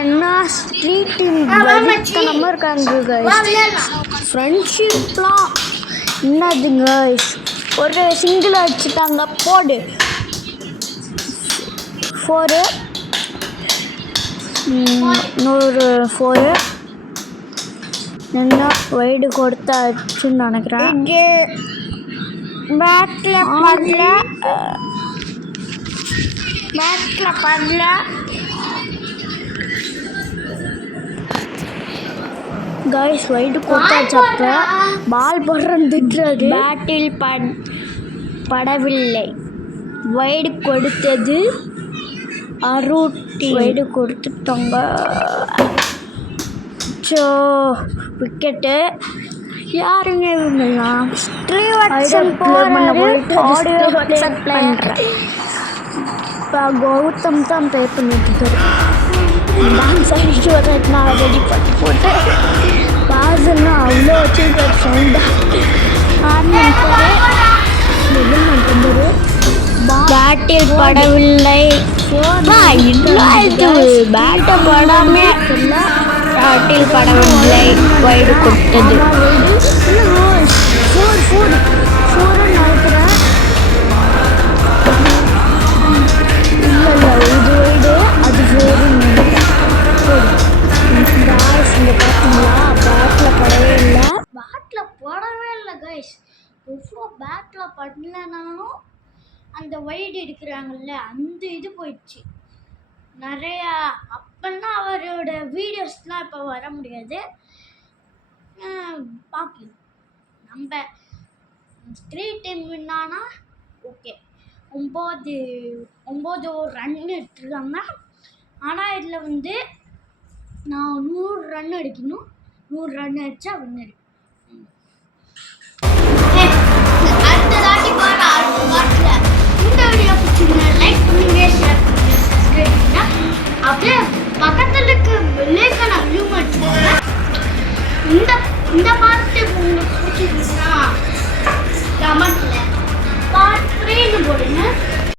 என்ன ஸ்ட்ரீட் வெறித்தனமாக இருக்காங்க கைஸ். ஃப்ரெண்ட்ஷிப்லாம் என்னது கைஸ், ஒரு சிங்கிள் அடிச்சுட்டாங்க போடு 4 104 என்ன வைடு கொடுத்தாச்சுன்னு நினைக்கிறேன். இங்கே பேட்டில் படல கைஸ், வைடு கொடுத்தாச்சு. அப்போ பால் போடுறன்னு திட்டுறது. பேட்டில் படவில்லை, வைடு கொடுத்தது அருட்டி. வைடு கொடுத்துட்டோங்க. So wicket. யாருங்க இவங்கெல்லாம்? பண்ணுறேன். இப்போ கௌதம் தான் ப்ளே பண்ணிட்டு டான்ஸ் அடிச்சு வர்றது. நான் ரெடி பண்ணி போட்டு பாசன்னா அவ்வளோ வச்சுருக்க சவுண்டாக பேட்டில் படவில்லை. பேட்டை படாமே பேட்டில் படவில்லை, வைடு கொடுத்தது. இல்லை இது வைடு, அது பார்த்தீங்களா? பேட்டில் படவே இல்லை கைஸ். எவ்வளோ பேட்டில் பண்ணலனாலும் அந்த வைடு எடுக்கிறாங்கல்ல, அந்த இது போயிடுச்சு நிறையா. அப்போன்னா அவரோட வீடியோஸ்லாம் இப்போ வர முடியாது. பார்க்கலாம். நம்ம ஸ்ட்ரீட் டைம் வின்னானா ஓகே. 9 ரன் எடுத்துருக்காங்க. ஆனால் இதில் நான் 100 ரன் அடிக்கணும். 100 ரன் அடித்தா வின்னர். இந்த வீடியோ பிடிச்சிருந்தா லைக் பண்ணுங்க, ஷேர் பண்ணுங்க, சப்ஸ்கிரைப் பண்ணுங்க. அப்படியே பக்கத்தில் இருக்க பெல்லைக்கான வியூ பண்ணிக்கோங்க. இந்த பாட்டு உங்களுக்கு பிடிச்சிருந்துச்சுன்னா கமெண்ட்ல பார்ட் 3ன்னு போடுங்க.